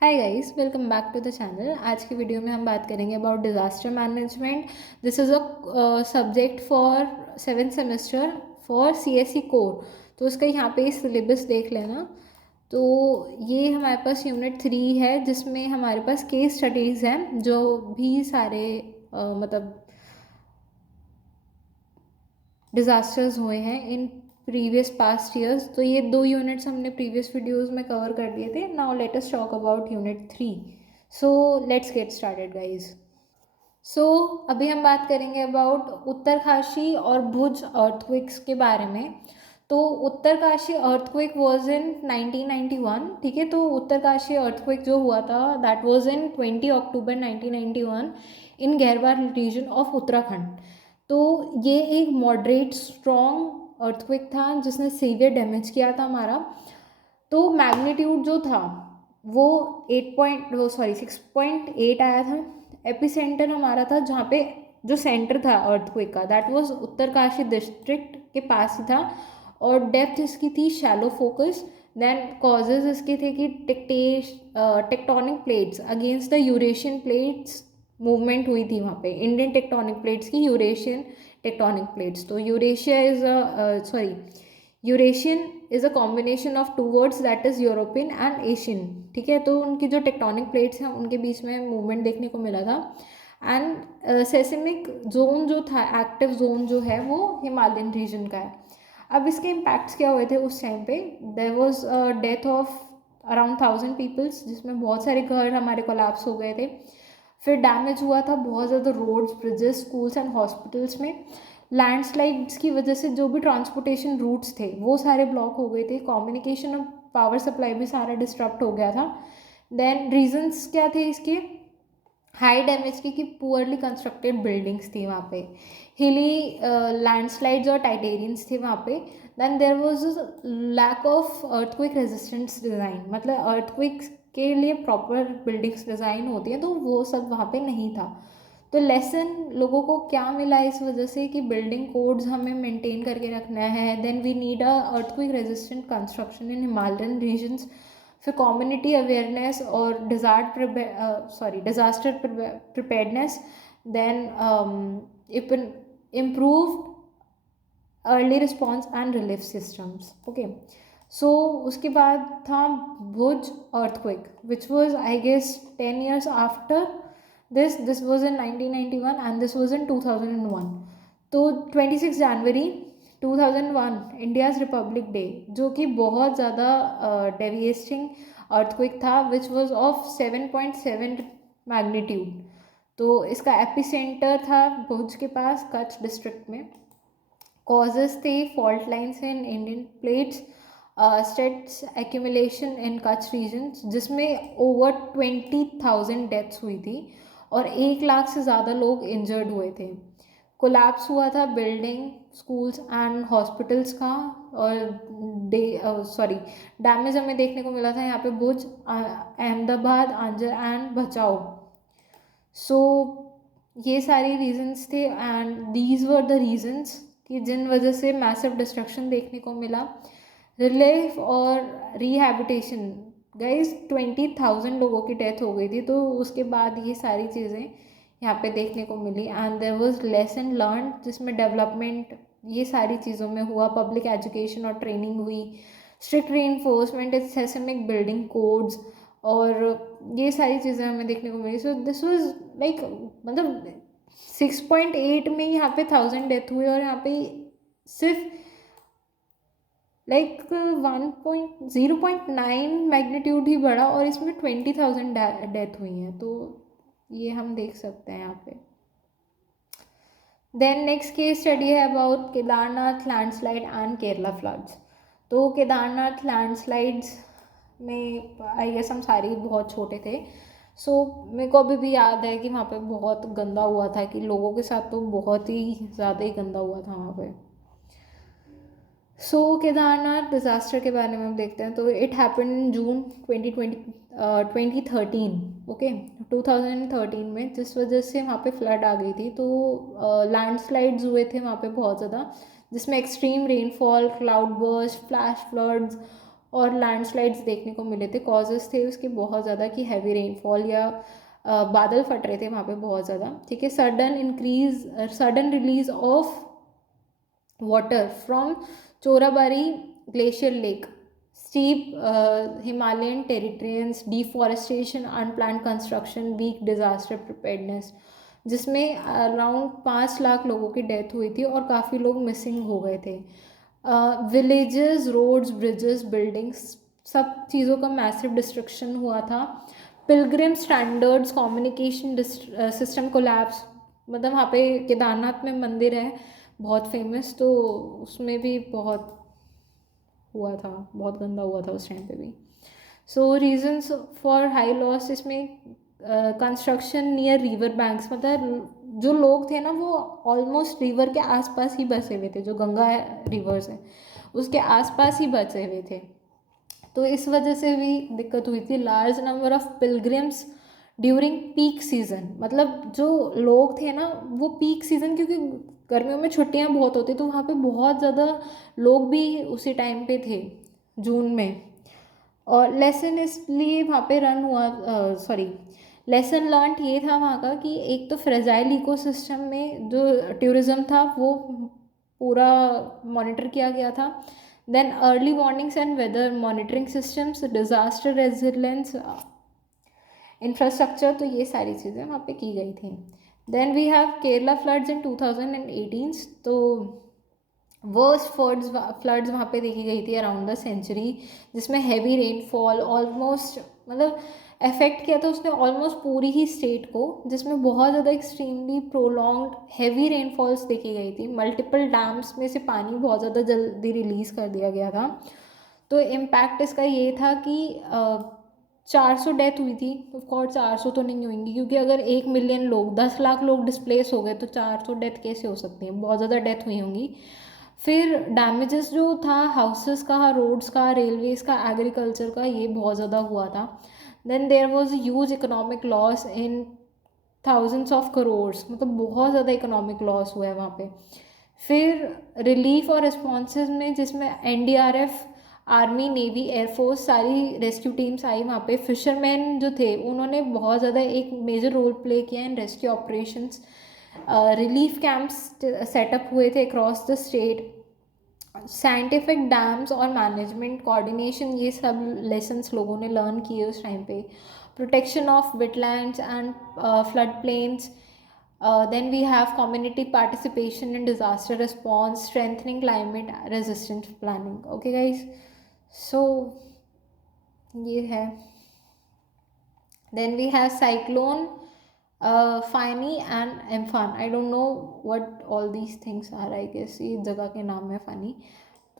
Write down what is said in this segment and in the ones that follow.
Hi guys, welcome back to the channel. आज की video में हम बात करेंगे about disaster management. This is a subject for 7th semester for CSE core. तो उसका यहाँ पे सिलेबस देख लेना। तो ये हमारे पास यूनिट 3 है, जिसमें हमारे पास केस स्टडीज़ हैं जो भी सारे मतलब डिज़ास्टर्स हुए हैं इन प्रीवियस पास्ट ईयर्स। तो ये 2 यूनिट्स हमने प्रीवियस वीडियोस में कवर कर दिए थे। Now let us talk about unit 3। So let's get started guys. सो अभी हम बात करेंगे अबाउट उत्तरकाशी और भुज अर्थक्वेक्स के बारे में। तो उत्तरकाशी अर्थक्वेक वाज इन 1991। ठीक है, तो उत्तरकाशी अर्थक्वेक जो हुआ था that was in 20 October 1991 in Garhwal region of Uttarakhand. तो ये एक मॉडरेट स्ट्रॉन्ग अर्थक्वेक था जिसने सीवियर डैमेज किया था हमारा। तो मैग्नीट्यूड जो था वो 6.8 आया था। एपिसेंटर हमारा था जहाँ पे जो सेंटर था अर्थक्वेक का दैट वाज उत्तरकाशी डिस्ट्रिक्ट के पास ही था। और डेप्थ इसकी थी शैलो फोकस। देन कॉजेज इसके थे कि tectonic plates against the Eurasian plates movement हुई थी वहाँ पे। इंडियन टेक्टोनिक प्लेट्स की यूरेशियन टेक्टोनिक प्लेट्स। तो Eurasian is a combination of two words that is European and Asian. ठीक है, तो उनकी जो टेक्टोनिक प्लेट्स हैं उनके बीच में मूवमेंट देखने को मिला था। एंड सेस्मिक जोन जो था, एक्टिव जोन जो है वो हिमालयन रीजन का है। अब इसके इम्पैक्ट्स क्या हुए थे उस टाइम पे? There was death of around 1000 peoples, जिसमें बहुत सारे घर हमारे कोलैप्स हो गए थे। फिर डैमेज हुआ था बहुत ज़्यादा roads, bridges, schools and hospitals में। लैंडस्लाइड्स की वजह से जो भी ट्रांसपोर्टेशन रूट्स थे वो सारे ब्लॉक हो गए थे। कम्युनिकेशन और पावर सप्लाई भी सारा डिस्टर्ब हो गया था। देन रीजंस क्या थे इसके? हाई डैमेज की पुअरली कंस्ट्रक्टेड बिल्डिंग्स थी वहाँ पे। हिली लैंडस्लाइड्स और टाइटेरियंस थे वहाँ पे। Then there was lack of earthquake resistance design, मतलब अर्थक्वेक के लिए प्रॉपर बिल्डिंग्स डिज़ाइन होती हैं तो वो सब वहाँ पे नहीं था। तो लेसन लोगों को क्या मिला इस वजह से कि बिल्डिंग कोड्स हमें मेंटेन करके रखना है। Then we need a earthquake resistant construction in Himalayan regions. फिर कम्युनिटी अवेयरनेस और disaster preparedness. Then improved early response and relief systems. Okay, so उसके बाद था Bhuj earthquake which was I guess 10 years after this was in 1991 and this was in 2001। तो 26 जनवरी 2001 India's Republic day, जो कि बहुत ज़्यादा डेविएटिंग अर्थक्वेक था विच वॉज ऑफ 7.7 मैग्नीट्यूड। तो इसका एपिसेंटर था भुज के पास, कच्छ डिस्ट्रिक्ट में। कॉजेज थे fault lines in Indian plates, states accumulation in Kutch region, जिसमें ओवर 20,000 डेथ्स हुई थी और 1 लाख से ज़्यादा लोग इंजर्ड हुए थे। कोलैप्स हुआ था बिल्डिंग, स्कूल्स एंड हॉस्पिटल्स का। और डैमेज हमें देखने को मिला था यहाँ पे भुज, अहमदाबाद, आंजर एंड भचाऊ। सो ये सारी रीजंस थे and these were the reasons कि जिन वजह से मैसिव डिस्ट्रक्शन देखने को मिला। रिलीफ और रिहैबिटेशन, गाइज 20,000 लोगों की डेथ हो गई थी, तो उसके बाद ये सारी चीज़ें यहाँ पे देखने को मिली। And there was lesson learn, जिसमें डेवलपमेंट ये सारी चीज़ों में हुआ। पब्लिक एजुकेशन और ट्रेनिंग हुई। Strict re enforcement, seismic building codes, और ये सारी चीज़ें हमें देखने को मिली। सो दिस वाज लाइक, मतलब 6.8 में यहाँ पे 1000 डेथ हुई और यहाँ पे सिर्फ लाइक 0.9 मैग्नीट्यूड ही बढ़ा और इसमें 20,000 डेथ हुई हैं। तो ये हम देख सकते हैं यहाँ पे। देन नेक्स्ट केस स्टडी है about Kedarnath landslide and Kerala floods. तो केदारनाथ लैंडस्लाइड्स में आई गेस हम सारे बहुत छोटे थे। सो मेरे को अभी भी याद है कि वहाँ पे बहुत गंदा हुआ था, कि लोगों के साथ तो बहुत ही ज़्यादा ही गंदा हुआ था वहाँ पे। सो केदारनाथ डिज़ास्टर के बारे में हम देखते हैं। तो it happen in June 2013। Okay, 2013 में, जिस वजह से वहाँ पे फ्लड आ गई थी। तो लैंडस्लाइड्स हुए थे वहाँ पे बहुत ज़्यादा, जिसमें extreme rainfall, cloud burst, flash floods और लैंडस्लाइड्स देखने को मिले थे। कॉजेज़ थे उसके बहुत ज़्यादा कि हैवी रेनफॉल या बादल फट रहे थे वहाँ पे बहुत ज़्यादा, ठीक है। Sudden release of water from Chorabari glacier lake, steep Himalayan terrains, deforestation, unplanned construction, weak disaster preparedness, जिसमें अराउंड 5 लाख लोगों की डेथ हुई थी और काफ़ी लोग मिसिंग हो गए थे। विलेजेस, रोड्स, ब्रिजेस, बिल्डिंग्स, सब चीज़ों का मैसिव डिस्ट्रक्शन हुआ था। Pilgrim standards, communication system collapse, मतलब वहाँ पे केदारनाथ में मंदिर है बहुत फेमस, तो उसमें भी बहुत हुआ था, बहुत गंदा हुआ था उस टाइम पे भी। सो रीजन्स फॉर हाई लॉस इसमें कंस्ट्रक्शन नियर रिवर बैंक्स, मतलब जो लोग थे ना वो ऑलमोस्ट रिवर के आसपास ही बसे हुए थे, जो गंगा रिवर्स है उसके आसपास ही बसे हुए थे, तो इस वजह से भी दिक्कत हुई थी। Large number of pilgrims during peak season, मतलब जो लोग थे ना वो पीक सीज़न, क्योंकि गर्मियों में छुट्टियां बहुत होती तो वहाँ पे बहुत ज़्यादा लोग भी उसी टाइम पे थे, जून में। और लेसन इसलिए वहाँ पे रन हुआ, सॉरी, लेसन लर्न ये था वहाँ का कि एक तो फ्रेजाइल इकोसिस्टम में जो टूरिज़्म था वो पूरा मॉनिटर किया गया था। Then early warnings and weather monitoring systems, disaster resilience infrastructure, तो ये सारी चीज़ें वहाँ पे की गई थी। Then we have Kerala floods in 2018, तो वर्स्ट फ्लड्स वहाँ पे देखी गई थी अराउंड द सेंचुरी, जिसमें हैवी रेनफॉल ऑलमोस्ट, मतलब अफेक्ट किया था उसने ऑलमोस्ट पूरी ही स्टेट को, जिसमें बहुत ज़्यादा एक्सट्रीमली प्रोलॉन्ग्ड हैवी रेनफॉल्स देखी गई थी। मल्टीपल डैम्स में से पानी बहुत ज़्यादा जल्दी रिलीज़ कर दिया गया था। तो इम्पैक्ट इसका ये था कि 400 डेथ हुई थी। ऑफकोर्स 400 तो नहीं होंगी, क्योंकि अगर 1 मिलियन लोग, 10 लाख लोग डिस्प्लेस हो गए तो 400 डेथ कैसे हो सकती हैं, बहुत ज़्यादा डेथ हुई होंगी। फिर डैमेजेस जो था हाउसेस का, रोड्स का, रेलवेज़ का, एग्रीकल्चर का, ये बहुत ज़्यादा हुआ था। Then there was huge economic loss in thousands of crores, मतलब बहुत ज़्यादा इकोनॉमिक लॉस हुआ है वहाँ पे। फिर रिलीफ और रिस्पॉन्सेज में, जिसमें एनडीआरएफ, आर्मी, नेवी, एयरफोर्स, सारी रेस्क्यू टीम्स आई वहाँ पे। फिशरमैन जो थे उन्होंने बहुत ज़्यादा एक मेजर रोल प्ले किया in rescue operations. Relief camps setup हुए थे across the state. Scientific dams और मैनेजमेंट कोऑर्डिनेशन, ये सब लेसन्स लोगों ने लर्न किए उस टाइम पे। Protection of wetlands and flood plains, then we have community participation in disaster response, strengthening climate resistant planning. Okay guys, so ये है। then we have cyclone Fani and Amphan. I don't know what all these things are, I guess ये जगह के नाम है Fani,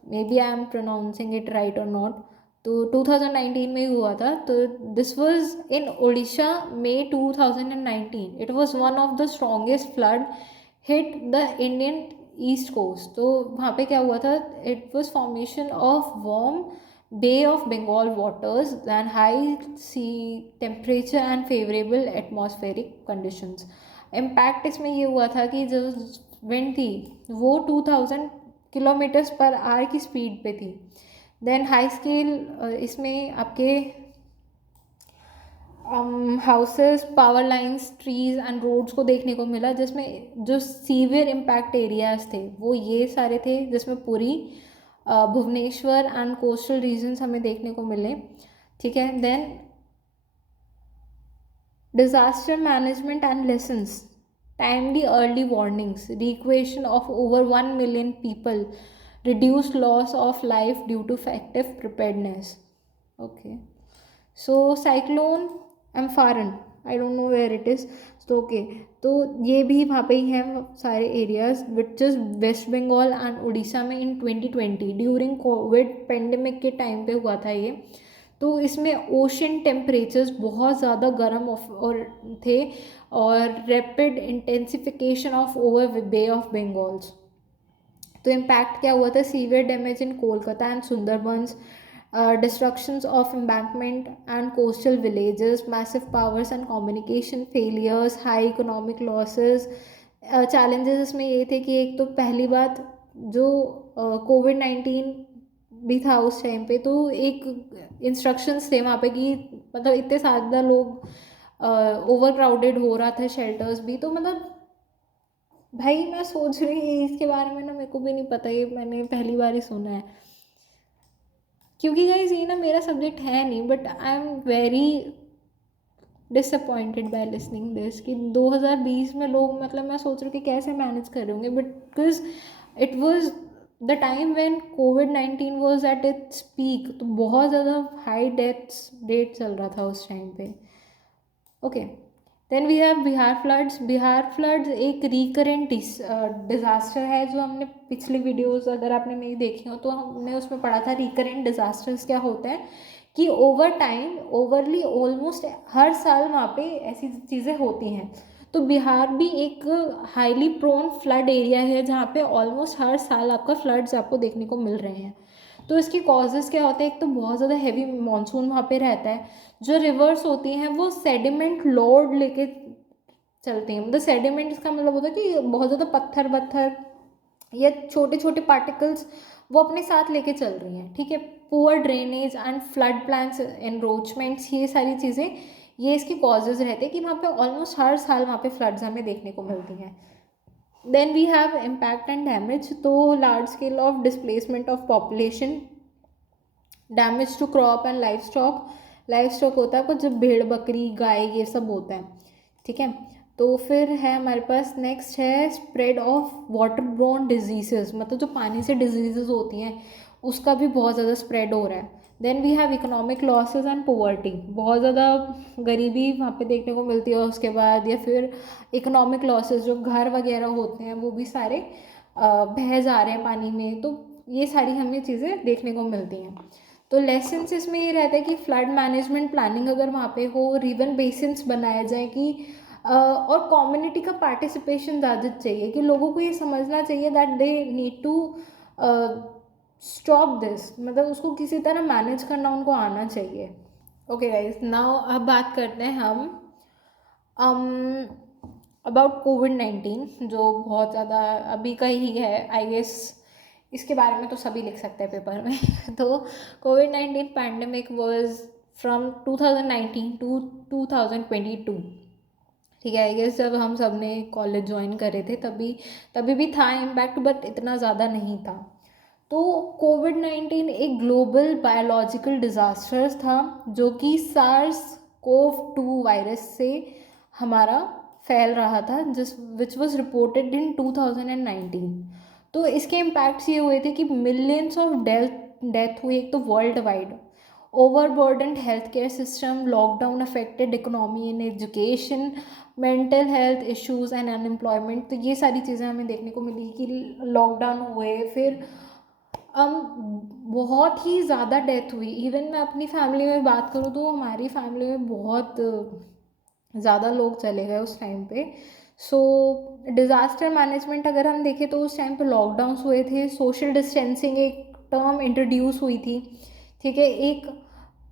maybe I am pronouncing it right or not। तो 2019 में हुआ था, तो this was in Odisha, May 2019। It was one of the strongest flood hit the Indian east coast. तो वहाँ पे क्या हुआ था, it was formation of warm bay of Bengal waters than high sea temperature and favourable atmospheric conditions. Impact इसमें ये हुआ था कि जो विंड थी वो 2000 किलोमीटर्स पर आवर की स्पीड पे थी। देन हाई स्केल इसमें आपके houses, power lines, trees and roads को देखने को मिला, जिसमें जो सीवियर इम्पैक्ट एरियाज थे वो ये सारे थे, जिसमें पूरी भुवनेश्वर एंड कोस्टल रीजन्स हमें देखने को मिले, ठीक है। Then disaster management and lessons, timely early warnings, requisition of over 1 million people, reduced loss of life due to effective preparedness. Okay, so cyclone Ampharan, I don't know where it is, so okay, तो ये भी वहाँ पे ही हैं सारे areas, which is West Bengal and Orissa में in 2020 during covid pandemic के टाइम पे हुआ था ये। तो इसमें ओशन टेम्परेचर्स बहुत ज़्यादा गर्म और थे, और rapid intensification of over bay of Bengals. तो इम्पैक्ट क्या हुआ था, severe damage in Kolkata and Sundarbans, destructions of embankment and coastal villages, massive powers and communication failures, high economic losses. Challenges इसमें ये थे कि एक तो पहली बात जो कोविड-19 भी था उस टाइम पे, तो एक इंस्ट्रक्शंस थे वहाँ पे कि मतलब इतने ज़्यादा लोग ओवर क्राउडेड हो रहा था, शेल्टर्स भी, तो मतलब भाई मैं सोच रही इसके बारे में ना, मेरे को भी नहीं पता, ये मैंने पहली बार ही सुना है। क्योंकि गाइज ये ना मेरा सब्जेक्ट है नहीं, but I am very disappointed by listening this कि 2020 में लोग, मतलब मैं सोच रही हूँ कि कैसे मैनेज कर रहे होंगे, but because it was the time when covid was at its peak, तो बहुत ज़्यादा हाई डेथ्स रेट चल रहा था उस टाइम पे। Okay, then we have Bihar floods. Bihar floods एक रिकरेंट डिज़ास्टर है, जो हमने पिछली वीडियोस अगर आपने मेरी देखी हो तो हमने उसमें पढ़ा था रिकरेंट डिज़ास्टर्स क्या होते हैं, कि ओवर टाइम ओवरली ऑलमोस्ट हर साल वहाँ पे ऐसी चीज़ें होती हैं। तो बिहार भी एक हाईली प्रोन फ्लड एरिया है, जहाँ पे ऑलमोस्ट हर साल आपका फ्लड्स आपको देखने को मिल रहे हैं। तो इसके कॉजेज़ क्या होते हैं, एक तो बहुत ज़्यादा हैवी मानसून वहाँ पे रहता है, जो रिवर्स होती हैं वो सेडिमेंट लोड लेके चलती हैं। मतलब सेडिमेंट इसका मतलब होता है कि बहुत ज़्यादा पत्थर वत्थर या छोटे छोटे पार्टिकल्स वो अपने साथ लेके चल रही हैं, ठीक है। Poor drainage and flood plans encroachments, ये सारी चीज़ें, ये इसके कॉजेज़ रहते हैं कि वहाँ पे ऑलमोस्ट हर साल वहाँ पे फ्लड्स हमें देखने को मिलती हैं। Then we have impact and damage, तो large scale of displacement of population, damage to crop and life stock. Life stock होता है कुछ, जब भेड़ बकरी गाय ये सब होता है, ठीक है। तो फिर है हमारे पास नेक्स्ट है spread of water borne diseases, मतलब जो पानी से डिजीजेस होती हैं उसका भी बहुत ज़्यादा स्प्रेड हो रहा है। Then we have economic losses and poverty, बहुत ज़्यादा गरीबी वहाँ पे देखने को मिलती है। उसके बाद या फिर इकोनॉमिक लॉसेस, जो घर वगैरह होते हैं वो भी सारे बह जा रहे हैं पानी में, तो ये सारी हमें चीज़ें देखने को मिलती हैं। तो लेसन्स इसमें ये रहता है कि फ्लड मैनेजमेंट प्लानिंग अगर वहाँ पे हो, रिवन बेसिन्स बनाए जाए कि और कम्युनिटी का पार्टिसिपेशन ज़्यादा चाहिए, कि लोगों को ये समझना चाहिए that they need to stop this, मतलब उसको किसी तरह मैनेज करना उनको आना चाहिए। ओके गाइज, नाउ अब बात करते हैं हम अबाउट कोविड-19, जो बहुत ज़्यादा अभी का ही है आई गेस, इसके बारे में तो सभी लिख सकते हैं पेपर में तो कोविड-19 पैंडमिक वाज फ्रॉम 2019 टू 2022, ठीक है। आई गेस जब हम सब ने कॉलेज ज्वाइन करे थे तभी तभी भी था इम्पैक्ट, बट इतना ज़्यादा नहीं था। तो कोविड-19 एक ग्लोबल बायोलॉजिकल डिज़ास्टर था, जो कि सार्स कोव 2 वायरस से हमारा फैल रहा था, जिस विच वॉज रिपोर्टेड इन 2019। तो इसके इम्पैक्ट्स ये हुए थे कि मिलियंस ऑफ डेथ हुई, एक तो worldwide, overburdened health care system, lockdown affected economy and education, mental health issues and unemployment. तो ये सारी चीज़ें हमें देखने को मिली कि लॉकडाउन हुए, फिर बहुत ही ज़्यादा डेथ हुई। इवन मैं अपनी फैमिली में बात करूँ तो हमारी फैमिली में बहुत ज़्यादा लोग चले गए उस टाइम पे। सो डिज़ास्टर मैनेजमेंट अगर हम देखें तो उस टाइम पे लॉकडाउन्स हुए थे, सोशल डिस्टेंसिंग एक टर्म इंट्रोड्यूस हुई थी, ठीक है। एक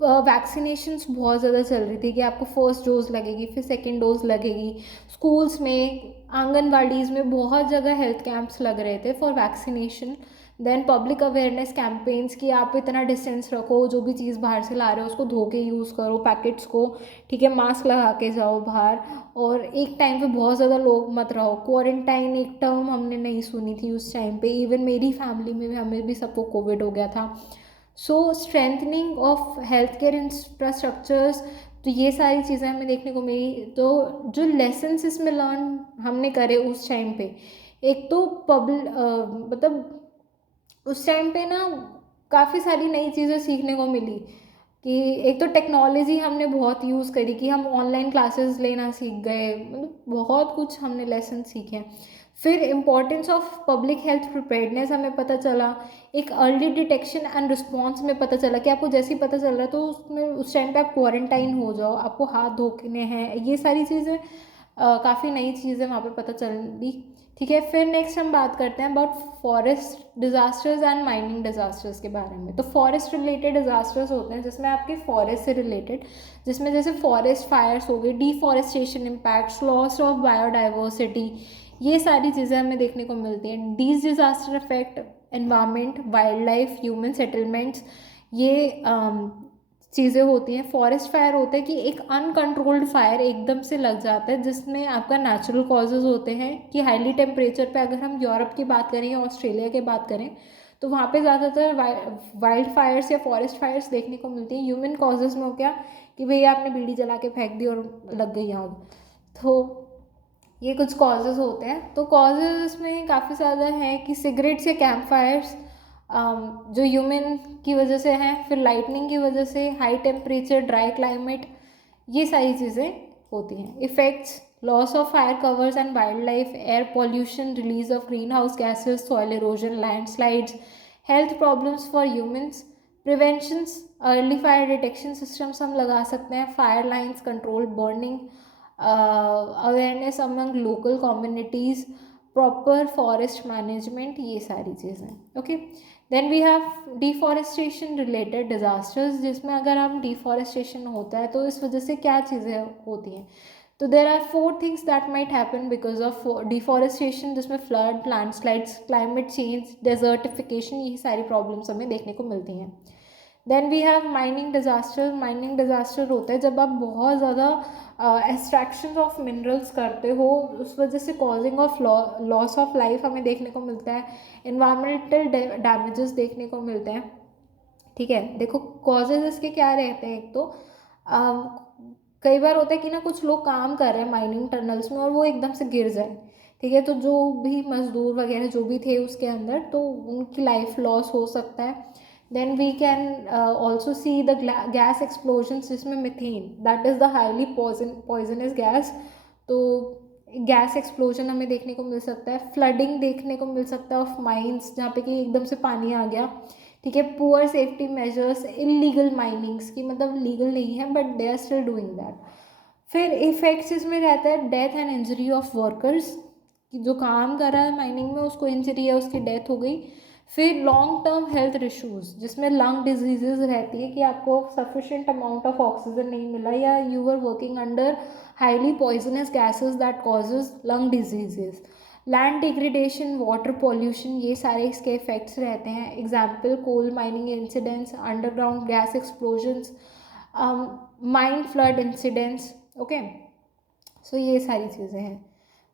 वैक्सीनेशंस बहुत ज़्यादा चल रही थी कि आपको फर्स्ट डोज लगेगी, फिर सेकेंड डोज लगेगी। स्कूल्स में, आंगनवाड़ीज़ में बहुत जगह हेल्थ कैंप्स लग रहे थे for vaccination. Then public awareness campaigns कि आप इतना डिस्टेंस रखो, जो भी चीज़ बाहर से ला रहे हो उसको धो के यूज़ करो पैकेट्स को, ठीक है, मास्क लगा के जाओ बाहर, और एक टाइम पे बहुत ज़्यादा लोग मत रहो। क्वारंटाइन एक टर्म हमने नहीं सुनी थी उस टाइम पे, इवन मेरी फैमिली में भी, हमें भी सबको कोविड हो गया था। So strengthening of health care infrastructures, तो ये सारी चीज़ें हमें देखने को मिली। तो जो लेसन्स इसमें लर्न हमने करे उस टाइम पे, एक तो मतलब उस टाइम पे ना काफ़ी सारी नई चीज़ें सीखने को मिली, कि एक तो टेक्नोलॉजी हमने बहुत यूज़ करी, कि हम ऑनलाइन क्लासेस लेना सीख गए, मतलब बहुत कुछ हमने लेसन सीखे हैं। फिर importance of public health preparedness हमें पता चला, एक अर्ली डिटेक्शन एंड रिस्पॉन्स में पता चला कि आपको जैसे ही पता चल रहा है तो उसमें उस टाइम पे आप क्वारंटाइन हो जाओ, आपको हाथ धोने हैं, ये सारी चीज़ें काफ़ी नई चीज़ें वहाँ पे पता चली, ठीक है। फिर नेक्स्ट हम बात करते हैं about forest disasters and mining disasters के बारे में। तो फॉरेस्ट रिलेटेड डिज़ास्टर्स होते हैं जिसमें आपके फॉरेस्ट से रिलेटेड, जिसमें जैसे फॉरेस्ट फायर्स हो गए, deforestation impacts, loss of biodiversity, ये सारी चीज़ें हमें देखने को मिलती हैं। These disaster affect environment, wildlife, human settlements, ये चीज़ें होती हैं। फॉरेस्ट फायर होता है कि एक अनकंट्रोल्ड फायर एकदम से लग जाता है, जिसमें आपका नेचुरल कॉजेज़ होते हैं कि हाईली टेम्परेचर पे, अगर हम यूरोप की बात करें या ऑस्ट्रेलिया की बात करें, तो वहाँ पे ज़्यादातर वाइल्ड फायर्स या फॉरेस्ट फायर्स देखने को मिलती हैं। ह्यूमन कॉजेज़ में हो क्या कि भैया आपने बीड़ी जला के फेंक दी और लग गई आग, तो ये कुछ कॉजेज़ होते हैं। तो कॉजेज़ इसमें काफ़ी ज़्यादा है कि सिगरेट्स या कैंप फायर्स जो ह्यूमन की वजह से हैं, फिर लाइटनिंग की वजह से, हाई टेम्परेचर, ड्राई क्लाइमेट, ये सारी चीज़ें होती हैं। Effects: loss of fire covers and wildlife, air pollution, release of greenhouse gases, soil erosion, landslides, health problems for humans. Preventions: early fire detection systems हम लगा सकते हैं, fire lines, control burning, awareness among local communities, proper forest management, ये सारी चीज़ें। Okay, then we have deforestation related disasters, जिसमें अगर हम डिफॉरेस्टेशन होता है तो इस वजह से क्या चीज़ें होती हैं। तो there are 4 things that might happen because of deforestation, जिसमें flood, landslides, climate change, desertification, ये सारी प्रॉब्लम्स हमें देखने को मिलती हैं। Then we have mining disaster. Mining disaster होता है जब आप बहुत ज़्यादा एक्सट्रैक्शन ऑफ मिनरल्स करते हो, उस वजह से causing of loss of life हमें देखने को मिलता है, इन्वायरमेंटल डैमेजेस देखने को मिलते हैं। ठीक है, देखो कॉजेज इसके क्या रहते हैं। एक तो कई बार होता है कि ना कुछ लोग काम कर रहे हैं माइनिंग टनल्स में और वो एकदम से गिर जाए, ठीक है, तो जो भी मजदूर वगैरह जो भी थे उसके अंदर, तो उनकी लाइफ लॉस हो सकता है। Then we can also see the gas explosion, जिसमें methane, that is the highly poisonous gas, तो गैस एक्सप्लोजन हमें देखने को मिल सकता है। फ्लडिंग देखने को मिल सकता है ऑफ माइंस, जहाँ पे कि एकदम से पानी आ गया, ठीक है। Poor safety measures, illegal minings की मतलब लीगल नहीं है but they are still doing that. फिर इफेक्ट्स इसमें रहता है death and injury of workers, कि जो काम कर रहा है माइनिंग में उसको इंजरी है, उसकी डेथ हो गई। फिर लॉन्ग टर्म हेल्थ इशूज़, जिसमें लंग डिजीजेज रहती है कि आपको सफिशेंट अमाउंट ऑफ ऑक्सीजन नहीं मिला, या you are working under highly poisonous gases that causes lung diseases. Land degradation, water pollution, ये सारे इसके इफेक्ट्स रहते हैं। Example: coal mining incidents, underground gas explosions, mine flood incidents. Okay, so ये सारी चीज़ें हैं।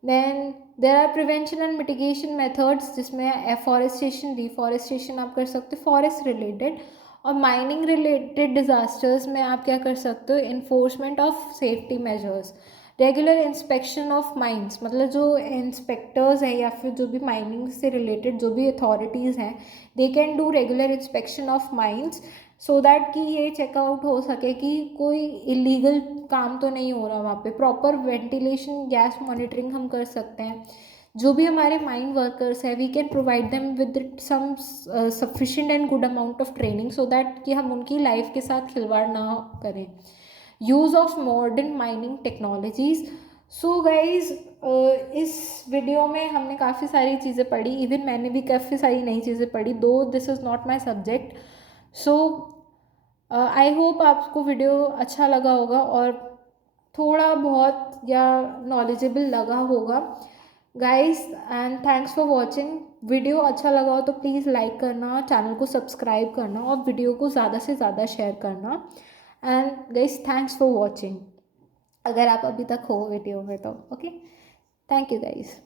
Then there are prevention and mitigation methods, जिसमें एफॉरेस्टेशन, डिफॉरेस्टेशन आप कर सकते हो फॉरेस्ट रिलेटेड, और माइनिंग रिलेटेड डिज़ास्टर्स में आप क्या कर सकते हो, enforcement of safety measures, regular inspection of mines, मतलब जो इंस्पेक्टर्स हैं या फिर जो भी माइनिंग से रिलेटेड जो भी अथॉरिटीज़ हैं, they can do regular inspection of mines, so that कि ये चेकआउट हो सके कि कोई इलीगल काम तो नहीं हो रहा वहाँ पे। प्रॉपर वेंटिलेशन, गैस मॉनिटरिंग हम कर सकते हैं। जो भी हमारे माइन वर्कर्स हैं, we can provide them with some sufficient and good amount of training, so that कि हम उनकी लाइफ के साथ खिलवाड़ ना करें। Use of modern mining technologies. So guys, इस वीडियो में हमने काफ़ी सारी चीज़ें पढ़ी, इवन मैंने भी काफ़ी सारी नई चीज़ें पढ़ी, दो this is not my subject. So I hope आपको वीडियो अच्छा लगा होगा और थोड़ा बहुत या नॉलेजेबल लगा होगा guys, and thanks for watching. Video अच्छा लगा हो तो प्लीज़ लाइक करना, चैनल को सब्सक्राइब करना और वीडियो को ज़्यादा से ज़्यादा शेयर करना। And guys, thanks for watching, अगर आप अभी तक हो वीडियो में तो। Okay, thank you guys.